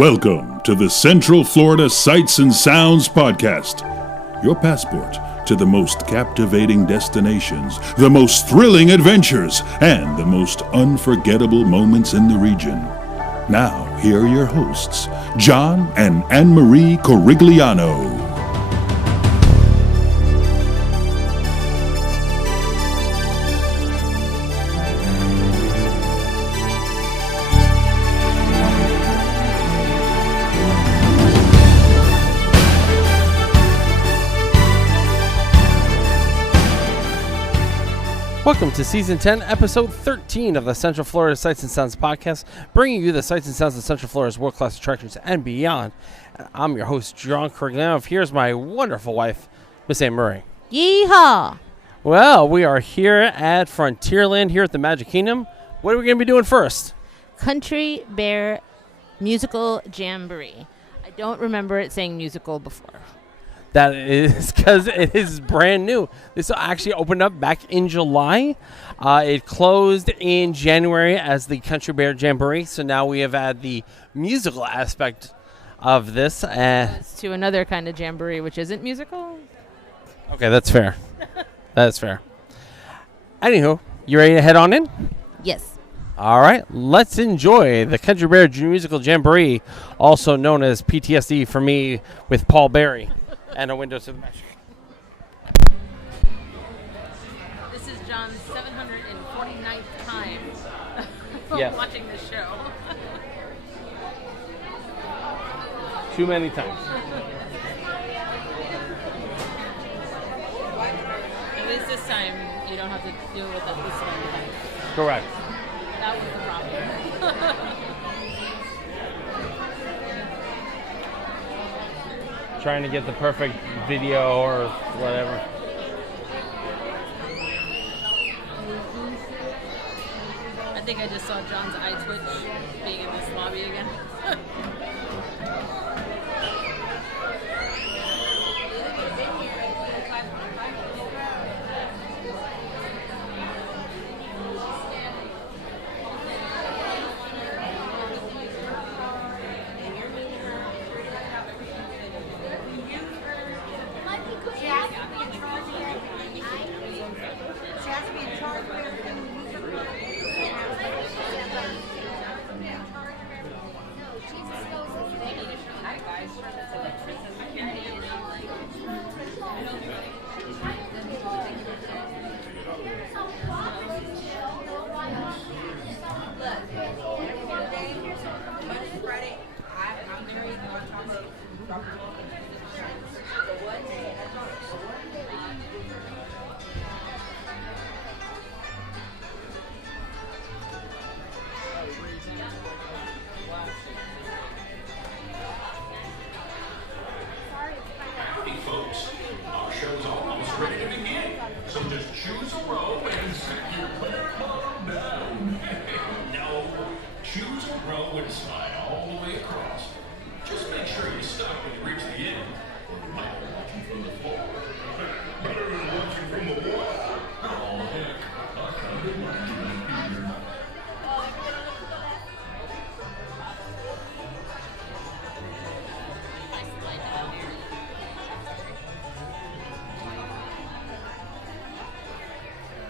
Welcome to the Central Florida Sights and Sounds Podcast, your passport to the most captivating destinations, the most thrilling adventures, and the most unforgettable moments in the region. Now, here are your hosts, John and Anne-Marie Corigliano. Welcome to Season 10, Episode 13 of the Central Florida Sights and Sounds Podcast, bringing you the sights and sounds of Central Florida's world-class attractions and beyond. And I'm your host, John Corigliano. Here's my wonderful wife, Miss Anne-Marie. Yeehaw! Well, we are here at Frontierland, here at the Magic Kingdom. What are we going to be doing first? Country Bear Musical Jamboree. I don't remember it saying musical before. That is because it is brand new. This actually opened up back in July. It closed in January as the Country Bear Jamboree. So now we have had the musical aspect of this. It's to another kind of jamboree, which isn't musical. Okay, that's fair. That's fair. Anywho, you ready to head on in? Yes. All right, let's enjoy the Country Bear Musical Jamboree, also known as PTSD for me with Paul Berry. And a window to the magic. This is John's 749th time watching this show. Too many times. At least this time you don't have to deal with it this time. Correct. That was the problem. Trying to get the perfect video or whatever. I think I just saw John's eye twitch being in this lobby again. Howdy, folks. Our show's almost ready to begin. So just choose a row and set your clear on down. No, choose a row and slide all the way across. Just make sure you stop when you reach the end, or you might be watching from the floor. Better than watching from the wall. Oh, heck, I kind of like it here.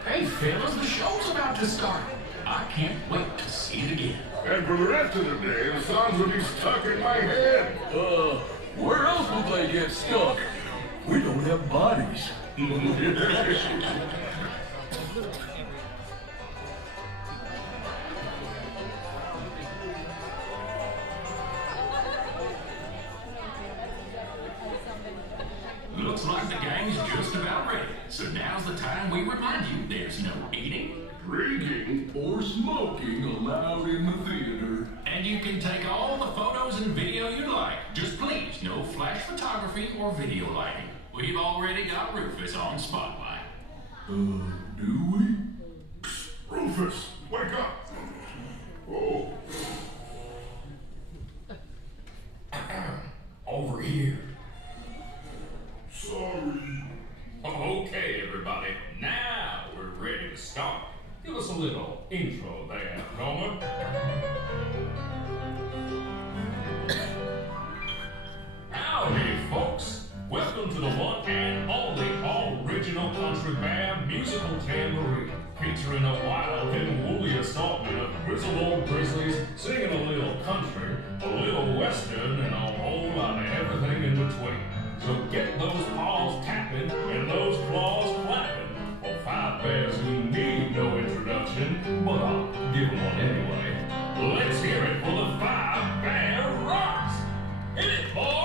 Hey, fellas, the show's about to start. I can't wait to see it again. And for the rest of the day, the songs will be stuck in my head. Where else will they get stuck? We don't have bodies. Looks like the gang's just about ready. So now's the time we remind you there's no eating, Drinking or smoking allowed in the theater. and you can take all the photos and video you like. Just please, no flash photography or video lighting. We've already got Rufus on spotlight. Do we? Rufus, wake up. Oh. Over here. Sorry. Okay, everybody. Now we're ready to start. Give us a little intro there, Norman. Country Bear Musical Jamboree, featuring a wild and woolly assortment of grizzled old grizzlies singing a little country, a little western, and a whole lot of everything in between. So get those paws tapping and those claws clapping for five bears who need no introduction, but I'll give them one anyway. Let's hear it for the Five Bear Rocks! Hit it, boys!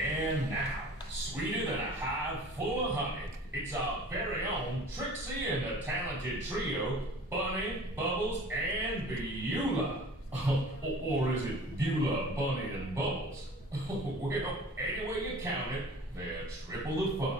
And now, sweeter than a hive full of honey, it's our very own Trixie and the talented trio, Bunny, Bubbles, and Beulah. Or is it Beulah, Bunny, and Bubbles? Well, any way you count it, they're triple the fun.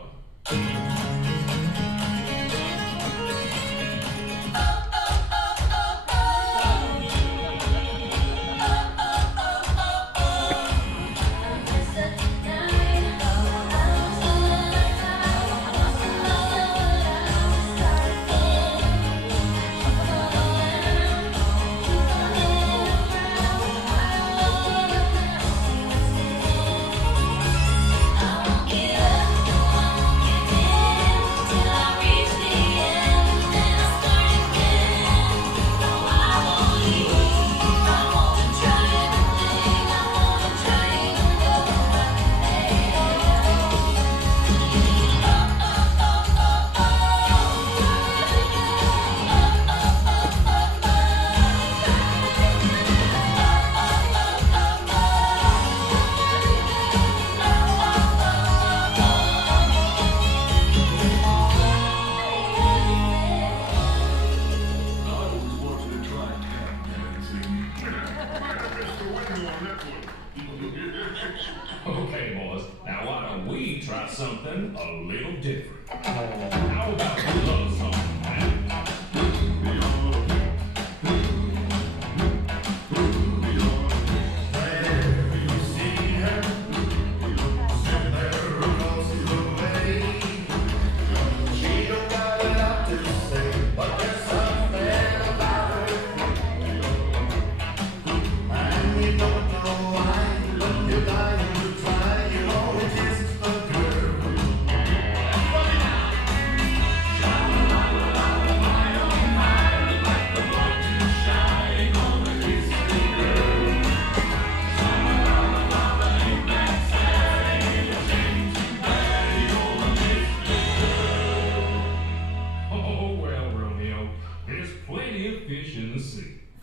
Okay, boys, now why don't we try something a little different? How about a love song, man?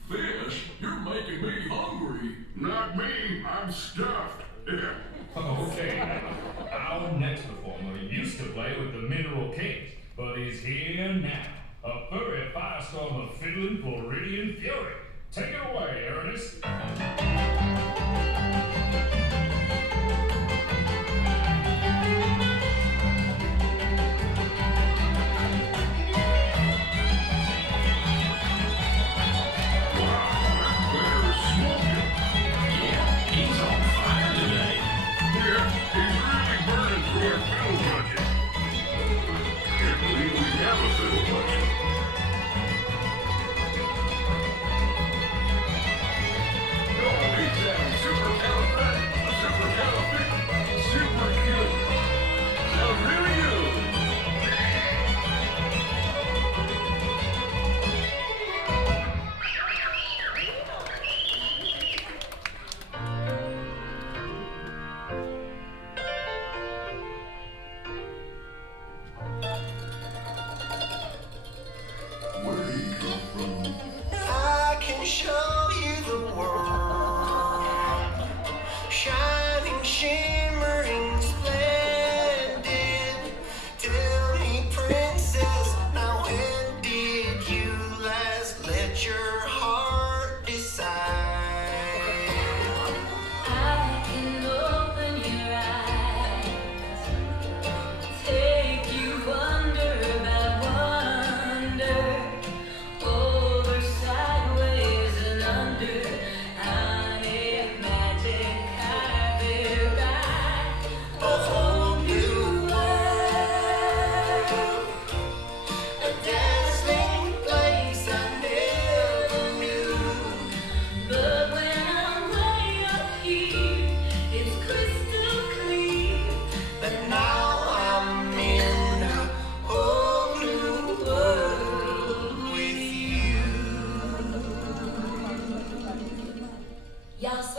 Fish? You're making me hungry. Not me. I'm stuffed. Okay, now, our next performer used to play with the Mineral Kings, but he's here now. A furry firestorm of fiddling Floridian fury. Take it away, Ernest. Don't be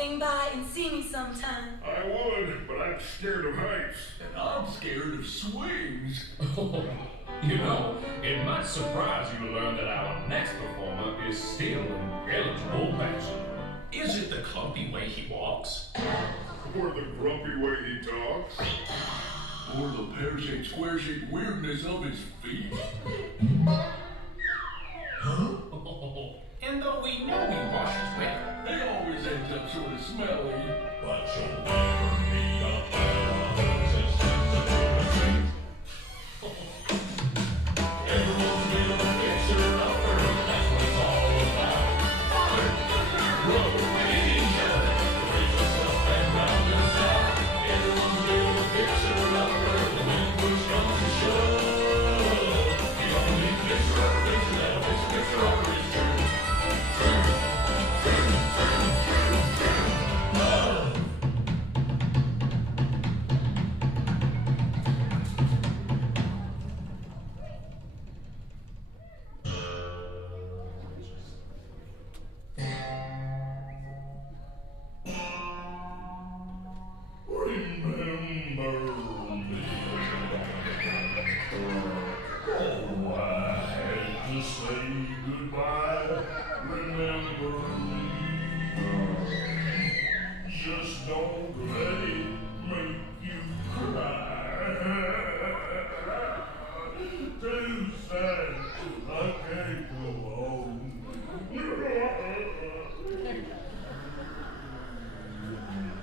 swing by and see me sometime? I would, but I'm scared of heights. And I'm scared of swings. You know, it might surprise you to learn that our next performer is still an eligible bachelor. Is it the clumpy way he walks? Or the grumpy way he talks. Or the pear-shaped, square-shaped weirdness of his feet? Huh? And though we know he washes with, He always ends up sort of smelly. but you'll never be a fellow. Everyone's been a picture of her, that's what it's all about. Romania, raise yourself and round us out. Everyone's been a picture of her, when push comes to shove. The only picture of her is left, this picture of her is true. Oh, I hate to say goodbye. Remember me. Just don't let it make you cry. Too sad, I can't go home.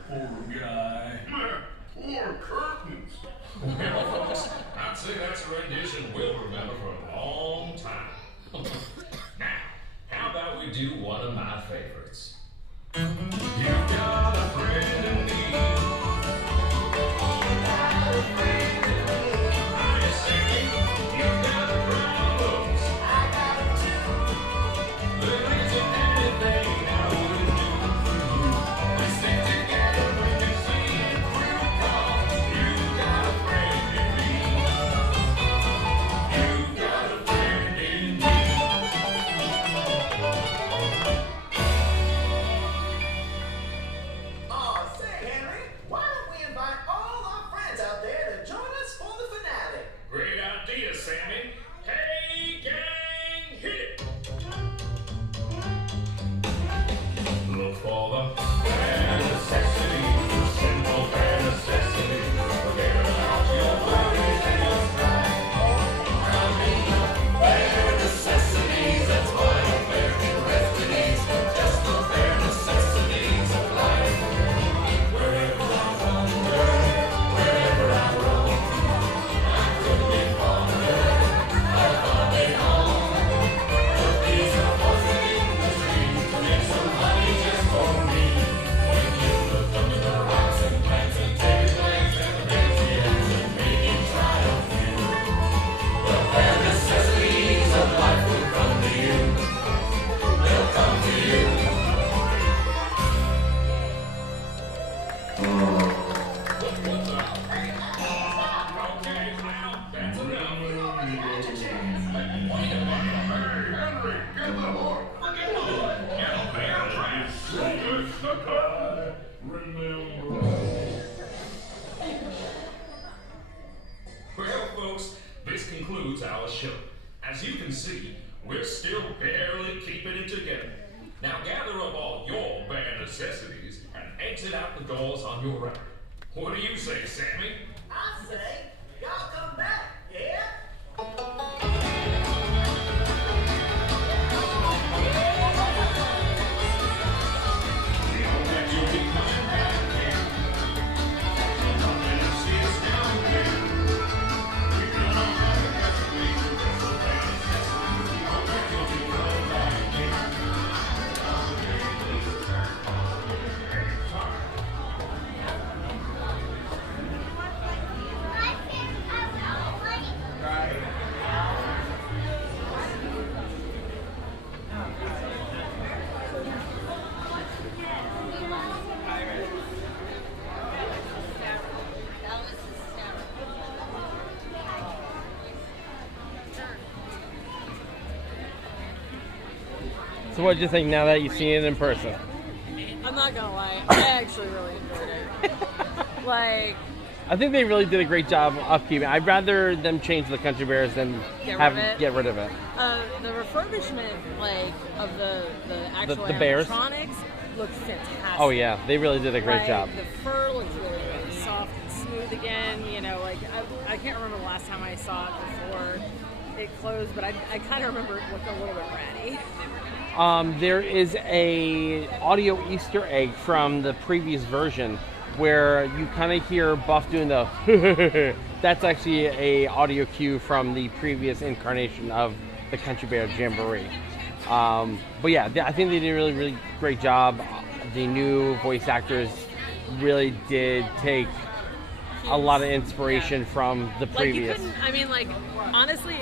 Poor guy. Poor curtains. Well, folks, I'd say that's a rendition we'll remember for a long time. Now, how about we do one of my favorites? You've got a friend in need. I say, you've got problems. I got them too. There isn't anything I wouldn't do for you. We stick together when you see it through. 'Cause you got a friend in me. You've got a friend in me. Aw, say, Henry, why don't we invite all our friends out there to join us for the finale? Great idea, Sammy. Hey, gang, hit it! Look for the bare necessities, the simple bare necessities. Forget about your worries and your strife. I mean the bare necessities, that's why I'm very interested in. Just the bare necessities of life. Wherever I wander, wherever I roam, I couldn't be fonder of coming home. The bees are buzzing in the trees to make some honey just for me. When you look under the rocks and plants and take a glance at the daisies and maybe try a few, the bare necessities of life will come to you. They'll come to you. Okay, now that's enough. Hey, Henry, get the hook. Get a bear trap. Just the guy. Remember. Well, folks, this concludes our show. As you can see, we're still barely keeping it together. Now gather up all your bare necessities and exit out the doors on your right. What do you say, Sammy? I say, y'all come back, yeah? You'll be coming back again. Don't let them see us down here. We got all the recipes and just the bare necessities. We hope that you'll be coming back again. So what did you think now that you've seen it in person? I'm not gonna lie, I actually really enjoyed it. Like, I think they really did a great job of keeping. I'd rather them change the Country Bears than get rid of it. the refurbishment, like, of the actual The bears? animatronics looks fantastic. Oh yeah, they really did a great Like, job. The fur looks really, really soft and smooth again. You know, like, I can't remember the last time I saw it before it closed, but I kind of remember it looking a little bit ratty. There is a audio Easter egg from the previous version where you kind of hear Buff doing the that's actually a audio cue from the previous incarnation of the Country Bear Jamboree. But yeah, I think they did a really, really great job. The new voice actors really did take a lot of inspiration from the previous. Like, you couldn't, I mean, like, honestly,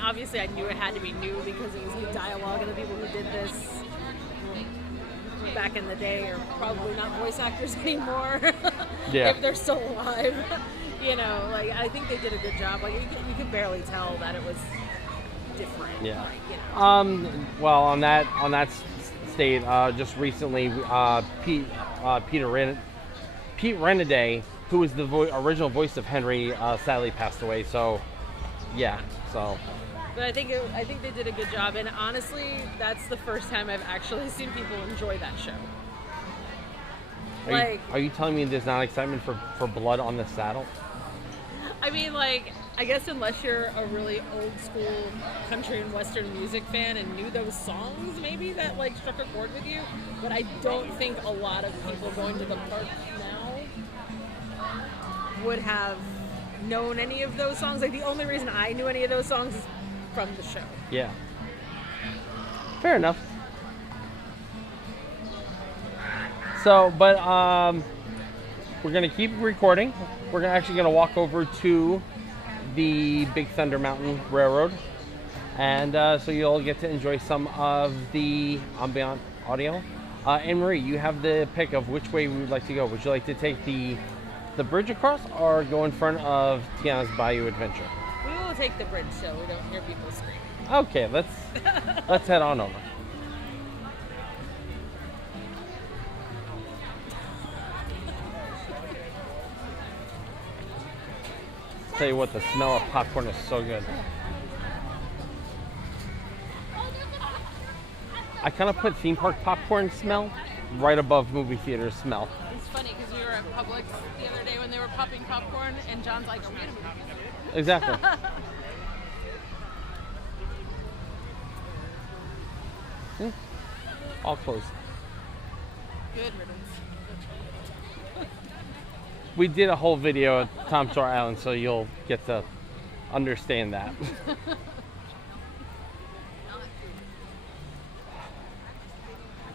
obviously I knew it had to be new because it was the dialogue, and the people who did this back in the day are probably not voice actors anymore. Yeah. If they're still alive. You know, like, I think they did a good job. Like, you could barely tell that it was different. Yeah. Like, you know. Well, on that state, just recently, Pete Renaday, who was the original voice of Henry, sadly passed away. So, yeah. So. But I think they did a good job, and honestly, that's the first time I've actually seen people enjoy that show. Are you telling me there's not excitement for Blood on the Saddle? I mean, like, I guess unless you're a really old school country and western music fan and knew those songs, maybe that, like, struck a chord with you. But I don't think a lot of people going to the park now would have known any of those songs. Like, the only reason I knew any of those songs is from the show. Yeah. Fair enough. So, but we're gonna keep recording. We're actually gonna walk over to the Big Thunder Mountain Railroad, and so you'll get to enjoy some of the ambient audio. Anne Marie, you have the pick of which way we would like to go. Would you like to take the bridge across, or go in front of Tiana's Bayou Adventure? We will take the bridge so we don't hear people scream. Okay, let's head on over. Tell you what, the smell of popcorn is so good. I kind of put theme park popcorn smell right above movie theater smell. It's funny because we were at Publix the other day when they were popping popcorn, and John's like, "Are we at a movie theater?" Exactly. All closed. Good riddance. We did a whole video at Tom Sawyer Island, so you'll get to understand that.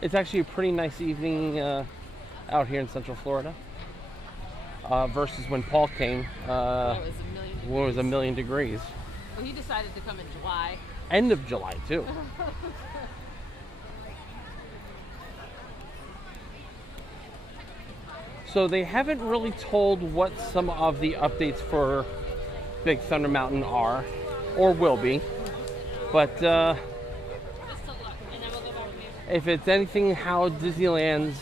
It's actually a pretty nice evening out here in Central Florida. Versus when Paul came, when it was 1,000,000 degrees. Well, he decided to come in July. End of July, too. So they haven't really told what some of the updates for Big Thunder Mountain are, or will be. But if it's anything how Disneyland's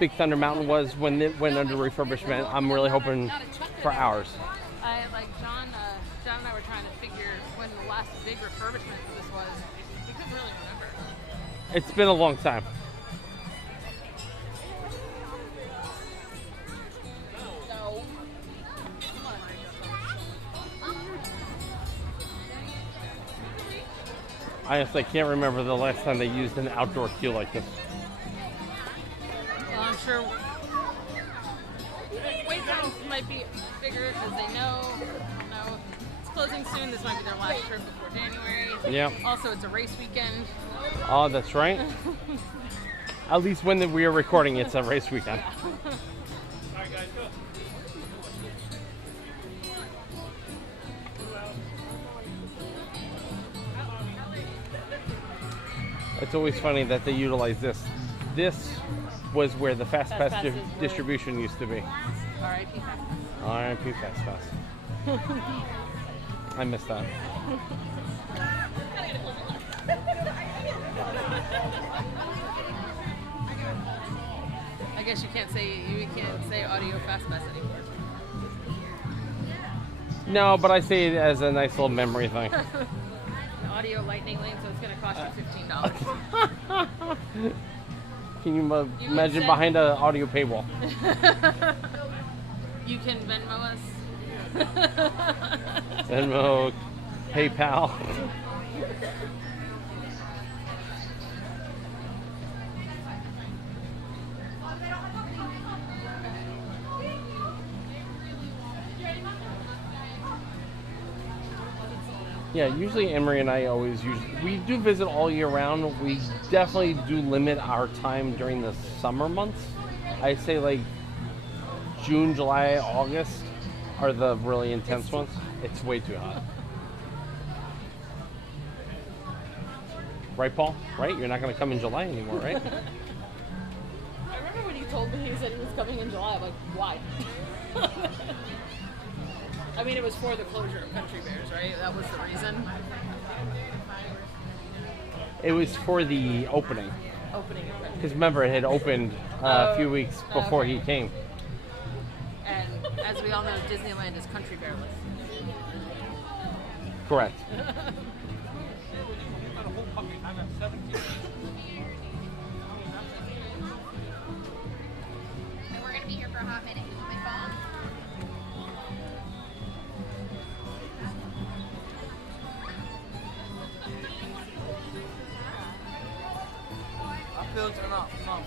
Big Thunder Mountain was when it went under refurbishment, I'm really hoping for ours. John and I were trying to figure when the last big refurbishment this was. We couldn't really remember. It's been a long time. No. I honestly can't remember the last time they used an outdoor queue like this. Well, I'm sure wait times might be bigger because they know it's closing soon. This might be their last trip before January. Yeah. Also, it's a race weekend. Oh, that's right. At least when we are recording, it's a race weekend. It's always funny that they utilize this. This was where the Fast Pass distribution used to be. R.I.P. Fast Pass. R.I.P. Fast Pass. I missed that. I guess you can't say audio fast pass anymore. No, but I say it as a nice little memory thing. An audio lightning lane, so it's going to cost you $15. Can you You imagine can behind an audio paywall? You can Venmo us. Venmo, PayPal. Yeah, usually Emery and I we do visit all year round. We definitely do limit our time during the summer months. I'd say like June, July, August are the really intense ones. It's way too hot. Right, Paul? Right? You're not going to come in July anymore, right? I remember when he told me he said he was coming in July. I'm like, why? I mean, it was for the closure of Country Bears, right? That was the reason. It was for the opening. Opening of Country. Because remember, it had opened a few weeks before he came. And as we all know, Disneyland is Country Bearless. Correct. And we're going to be here for a hot minute. You want my phone? I feel turn off. Come on.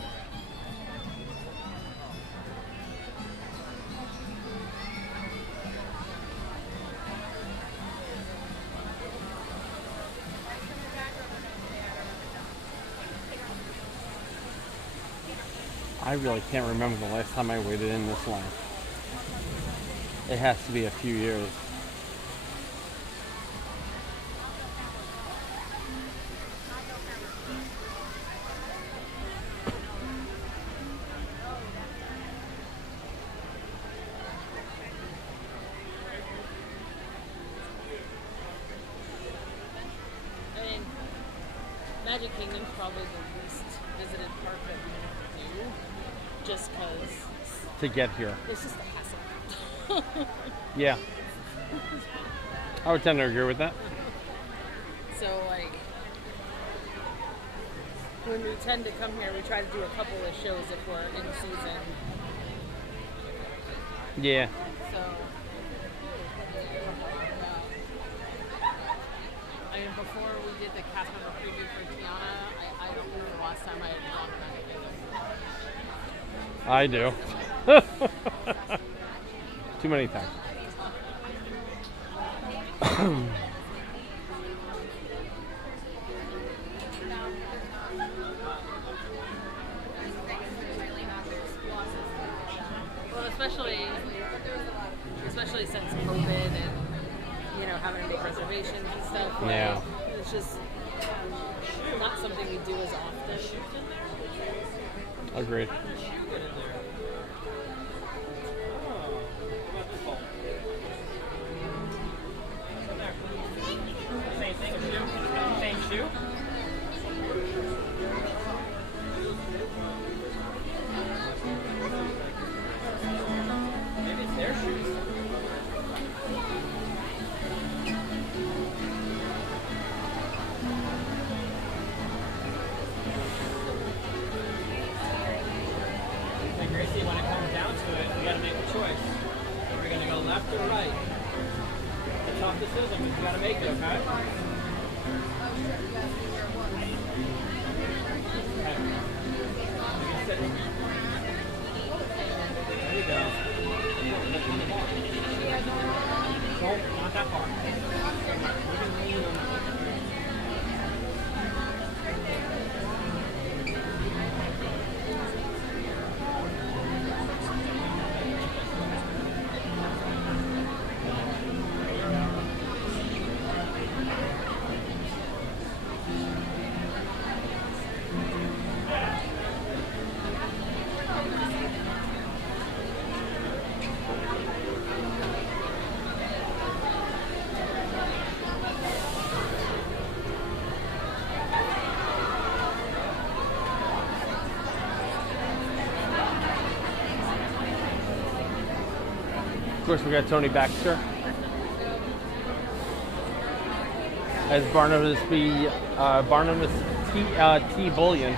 I really can't remember the last time I waited in this line. It has to be a few years. I mean, Magic Kingdom's probably the least visited park that we do, just because To get here. it's just a hassle. Yeah. I would tend to agree with that. So, like, when we tend to come here, we try to do a couple of shows if we're in season. Yeah. So, I mean, before we did the cast member preview for Tiana, I don't remember the last time I had gone to Magic Kingdom. I do. Too many times. Well, especially since COVID and, you know, having to make reservations and stuff. Like, Yeah. It's just not something we do as often. Agreed. Same shoe? Maybe it's their shoes. Hey Gracie, when it comes down to it, we gotta make a choice. We're gonna go left or right. It's off the decision, but you gotta make it, okay? There you go. Don't, not that far. You can lean on that. course, we got Tony Baxter as Barnabas T. Bullion.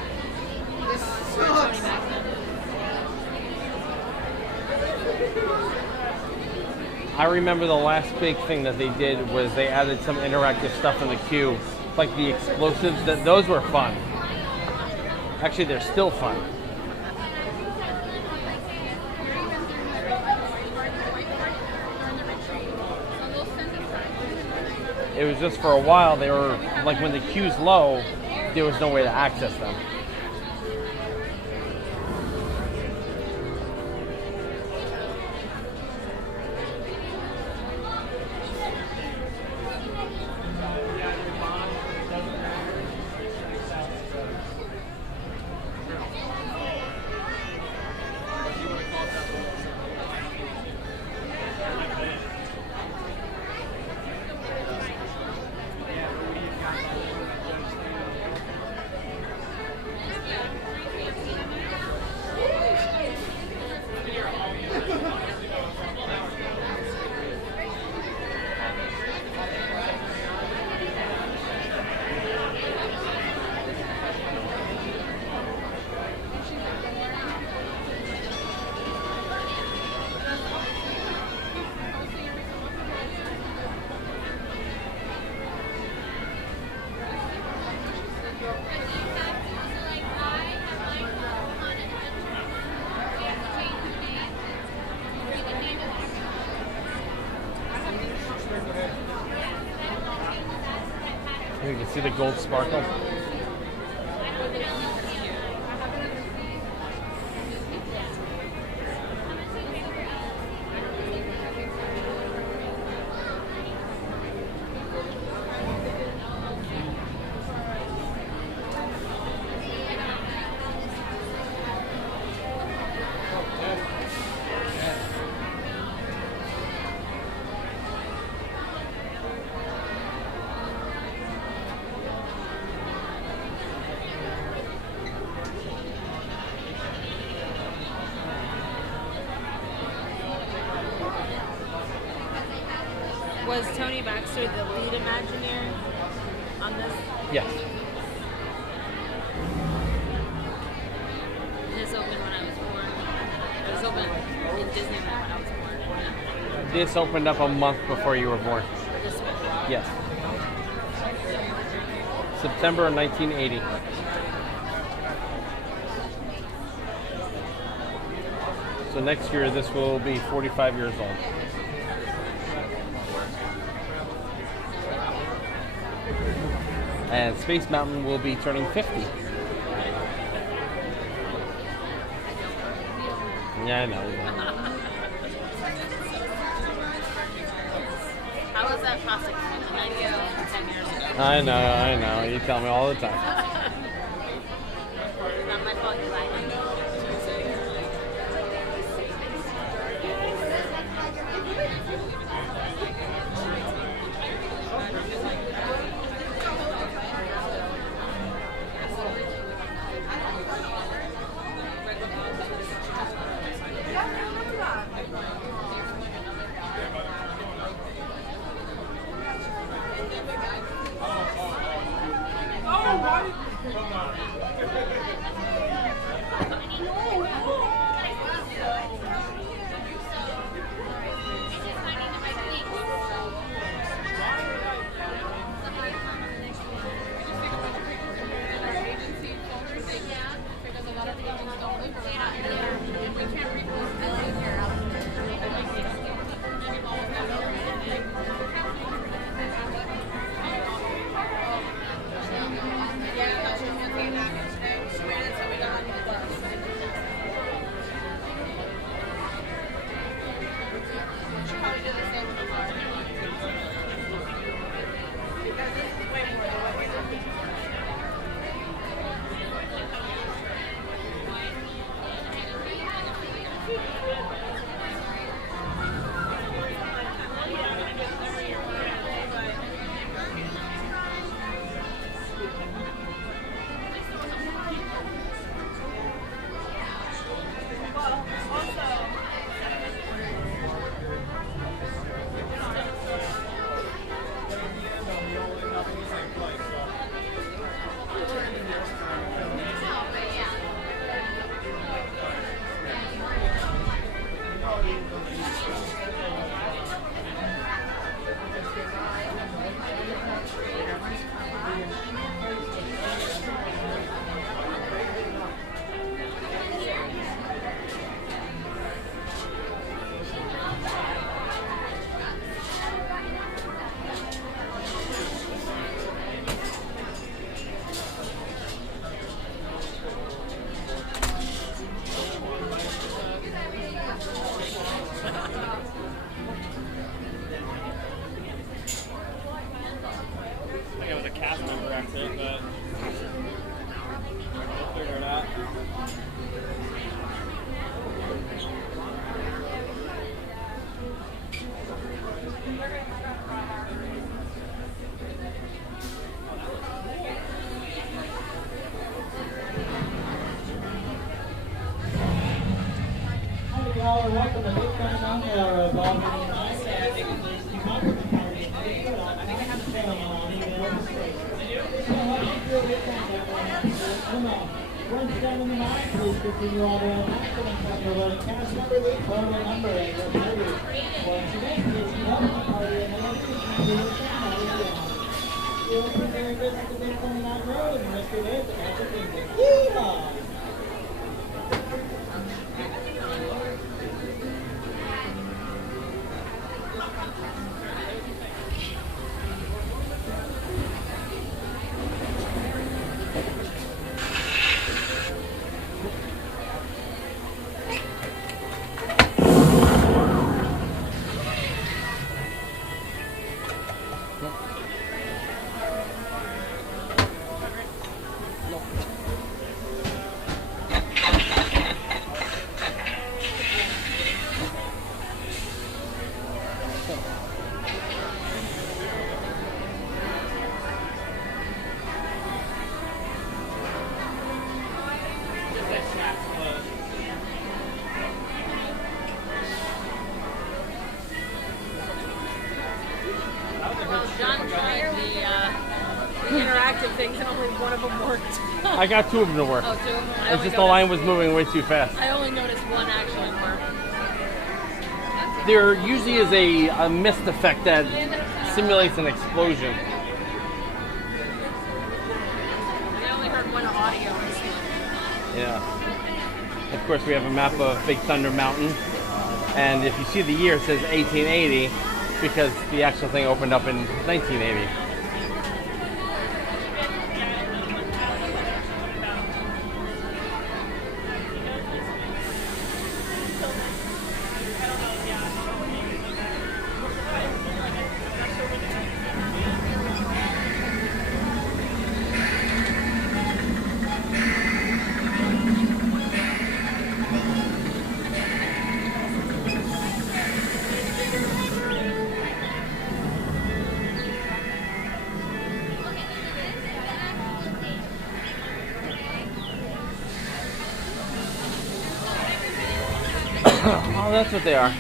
I remember the last big thing that they did was they added some interactive stuff in the queue, like the explosives. Those were fun. Actually, they're still fun. It was just for a while, they were, like when the queue's low, there was no way to access them. You can see the gold sparkle. Was Tony Baxter the lead Imagineer on this? Yes. This opened when I was born. It was open in Disneyland when I was born. This opened up a month before you were born. This one. Yes. September of 1980. So next year this will be 45 years old. And Space Mountain will be turning 50. Yeah, I know. How was that plastic idea 10 years ago? I know. You tell me all the time. It's not my fault, because I know. I think it was a cast member accident, but we'll figure it out. Hi, y'all. Welcome to Big Fun Mountain Hour of all many nice activities. You might want to party in there. I think I have a ceremony. Come on. 179, please continue on down. Excellent company running cast number, the total number, and your party. Once again, please keep up the party and the ladies can do the ceremony. You'll be very good at the Big Fun Mountain Road, and Mr. Liz and everything. Yeehaw! Well, John tried the interactive things and only one of them worked. I got 2 of them to work. Oh, 2 of them? It's just the line was moving way too fast. I only noticed one actually worked. There usually is a mist effect that simulates an explosion. I only heard one audio. Yeah. Of course, we have a map of Big Thunder Mountain, and if you see the year, it says 1880 because the actual thing opened up in 1980. Oh, that's what they are.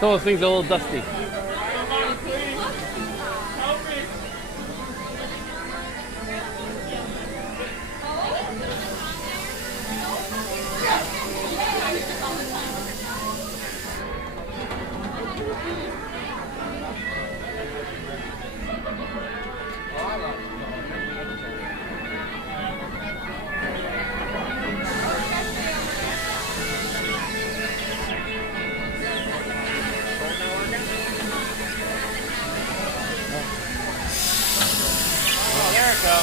Some of those things are a little dusty.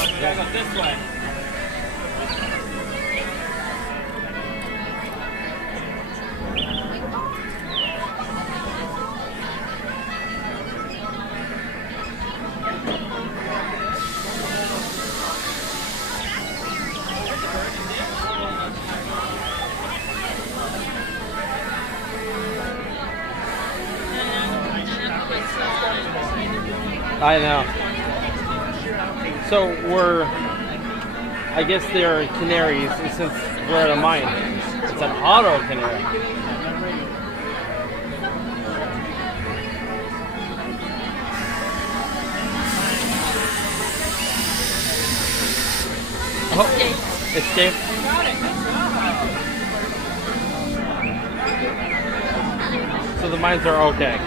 You gotta go this way. I know. So I guess they're canaries since we're at a mine. It's an auto canary. Oh, escape. Got it. Good job. So the mines are okay.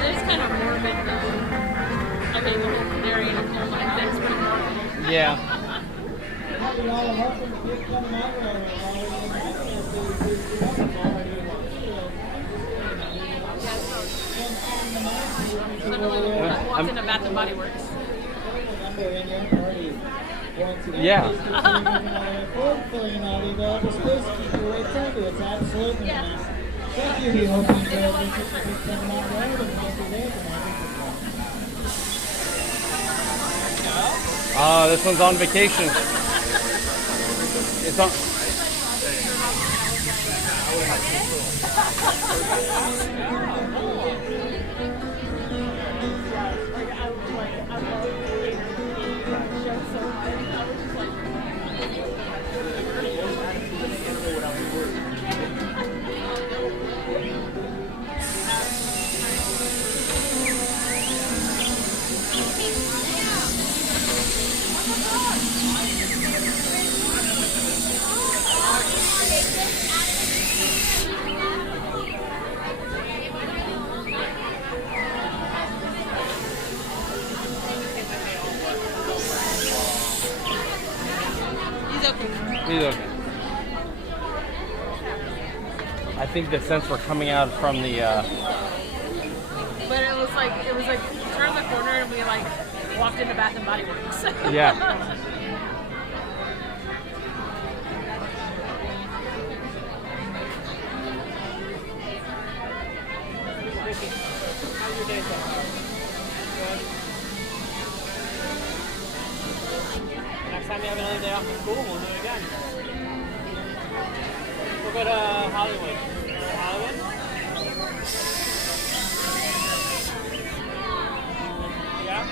It's kind of morbid though. I mean, the whole canary and the like that's pretty morbid. Yeah. Walked into Bath and Body Works. Yeah. This one's on vacation. It's on. He's okay. I think the scents were coming out from the. But it was like turn the corner and we like walked into Bath and Body Works. Yeah. How's your day going? Good. Next time you have another day off from school, we'll do it again. We'll go to Hollywood. Hollywood? Yeah?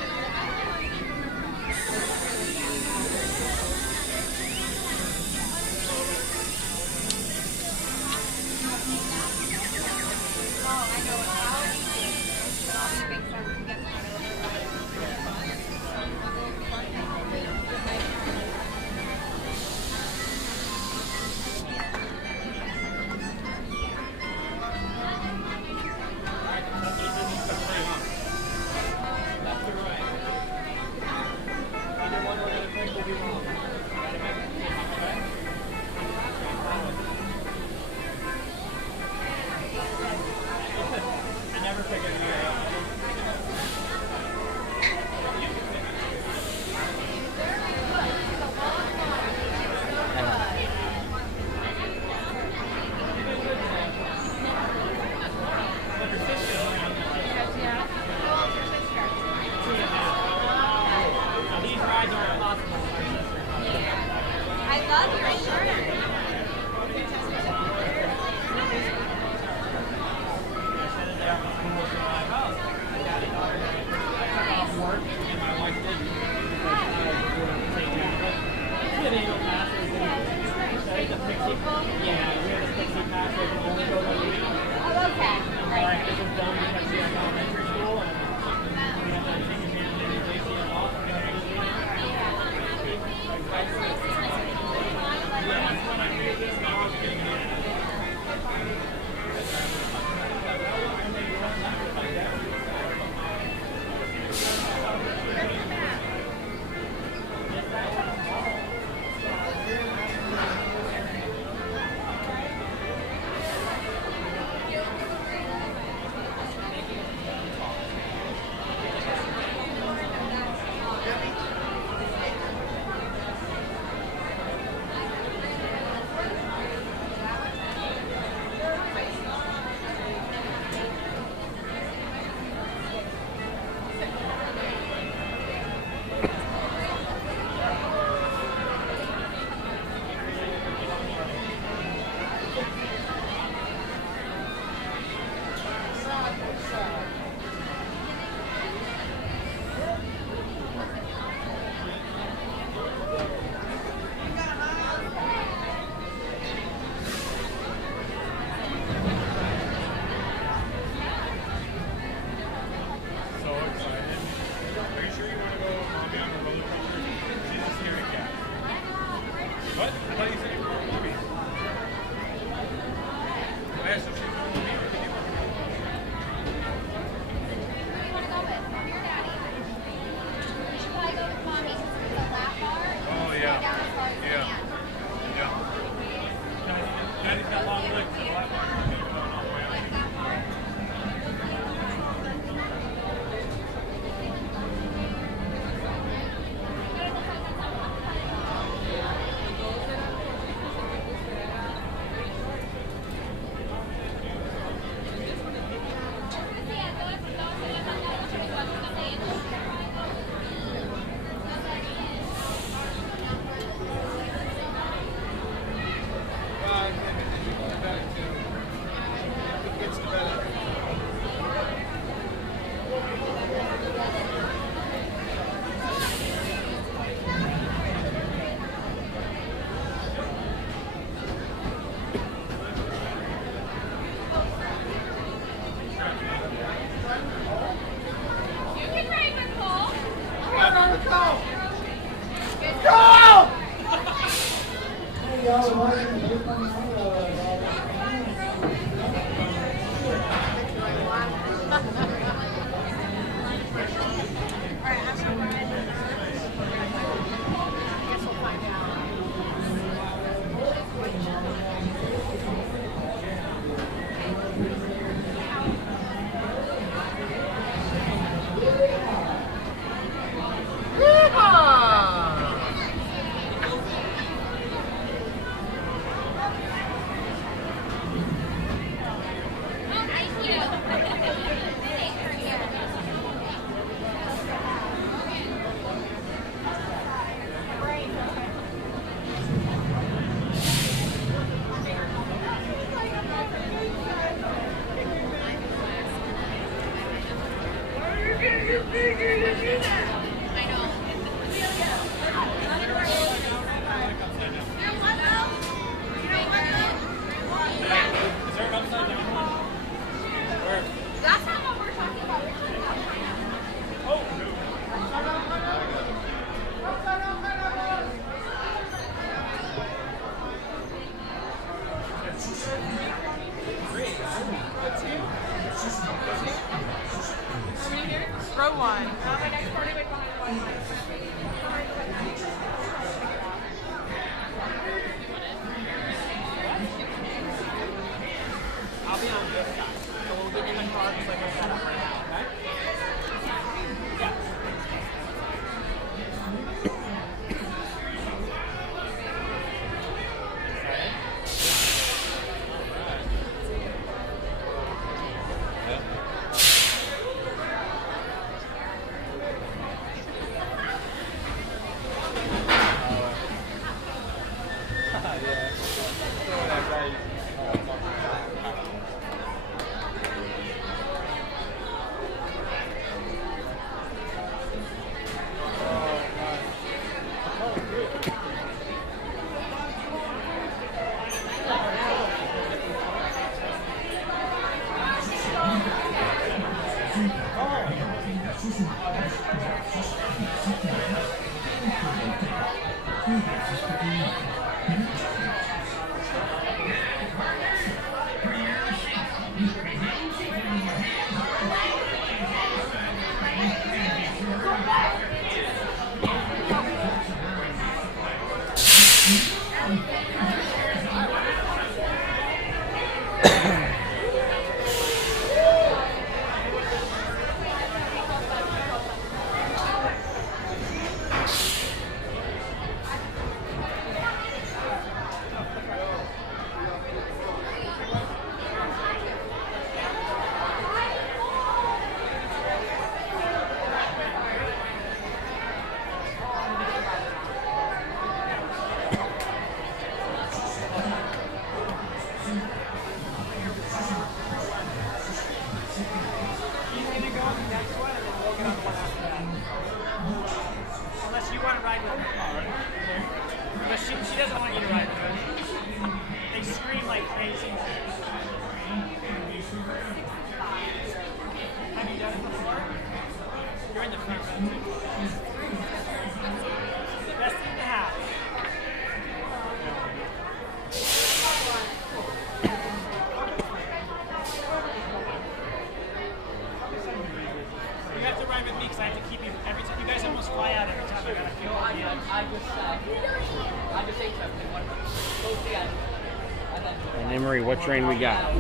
And Emery, what train we got?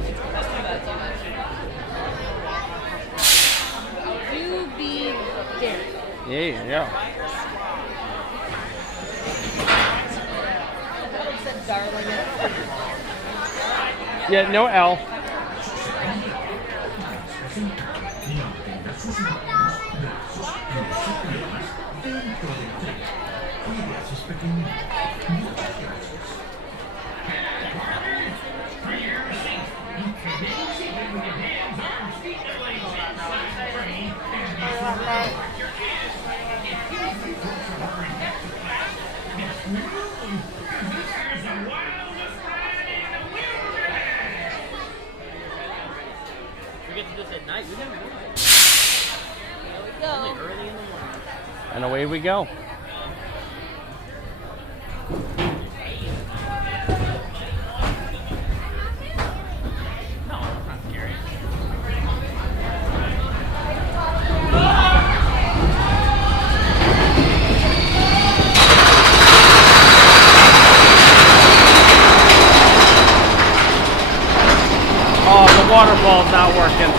You be there. Yeah. Yeah, no L. We get to this at night. We never do it. There we go. Only early in the morning. And away we go. No, it's not scary. Oh, the waterfall's not working.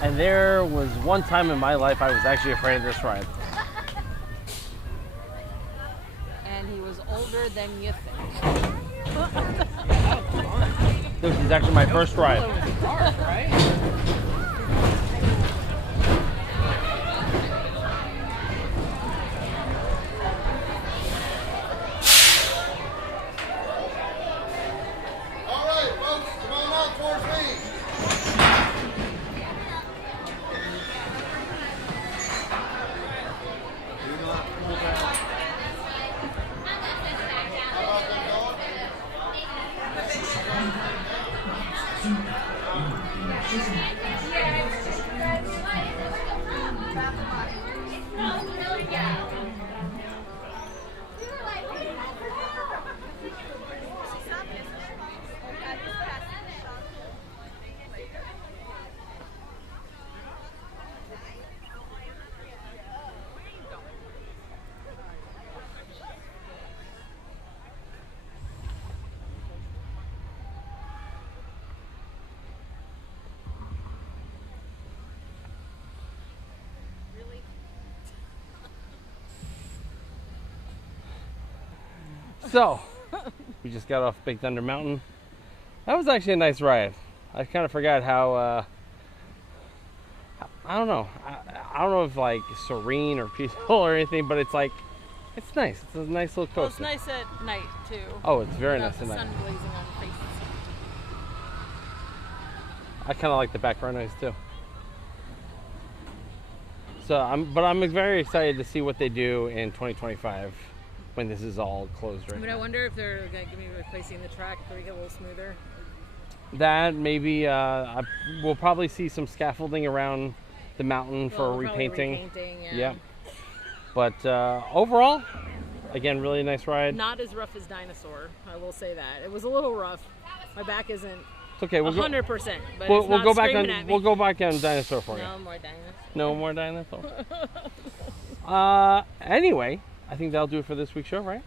And there was one time in my life I was actually afraid of this ride. And he was older than you think. This is actually my first ride. It was dark, right? So, we just got off Big Thunder Mountain. That was actually a nice ride. I kind of forgot how, I don't know. I don't know if like serene or peaceful or anything, but it's like, it's nice. It's a nice little coaster. Well, it's nice at night too. Oh, it's very Without nice at the night. sun blazing on your face. I kind of like the back runways too. So I'm very excited to see what they do in 2025 when this is all closed right I now. wonder if they're going to be replacing the track to make it a little smoother. That maybe we'll probably see some scaffolding around the mountain for Well, probably repainting. repainting, yeah. Yep. But overall, again, really nice ride. Not as rough as Dinosaur, I will say that. It was a little rough. My back isn't It's okay. We'll 100%, but we'll it's not go back screaming on. at me. We'll go back on Dinosaur for you. No more Dinosaur. No more Dinosaur. Anyway, I think that'll do it for this week's show, right?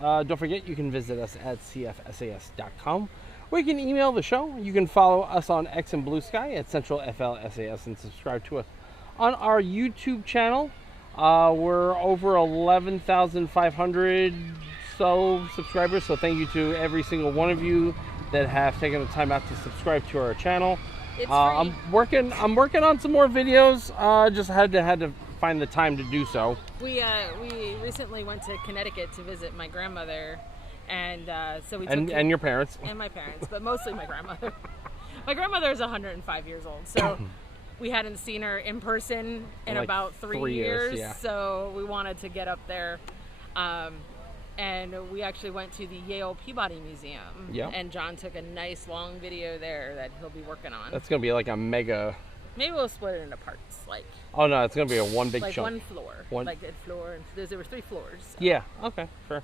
Don't forget, you can visit us at cfsas.com. Or you can email the show. You can follow us on X and BlueSky at Central FLSAS and subscribe to us on our YouTube channel. We're over 11,500 so subscribers, so thank you to every single one of you that have taken the time out to subscribe to our channel. It's free. I'm working on some more videos. Just had to find the time to do so. We recently went to Connecticut to visit my grandmother, and so we took And your parents. and my parents, but mostly my grandmother. My grandmother is 105 years old, so we hadn't seen her in person in Like about 3 3 years, years. yeah. So we wanted to get up there, and we actually went to the Yale Peabody Museum. Yeah. And John took a nice long video there that he'll be working on. That's gonna be like a mega. Maybe we'll split it into parts, like Oh no, it's gonna be a one big like chunk. one floor, like a floor, and there were 3 floors. So. Yeah. Okay. Sure.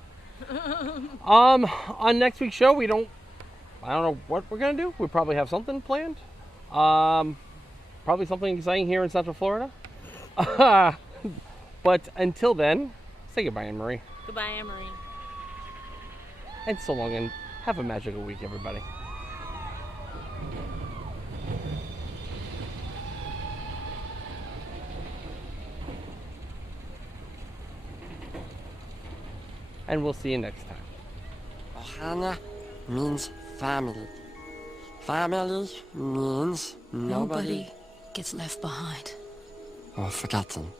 On next week's show, I don't know what we're gonna do. We probably have something planned. Probably something exciting here in Central Florida. But until then, say goodbye, Anne-Marie. Goodbye, Anne-Marie. And so long, and have a magical week, everybody. And we'll see you next time. Ohana means family. Family means nobody Gets left behind. or forgotten.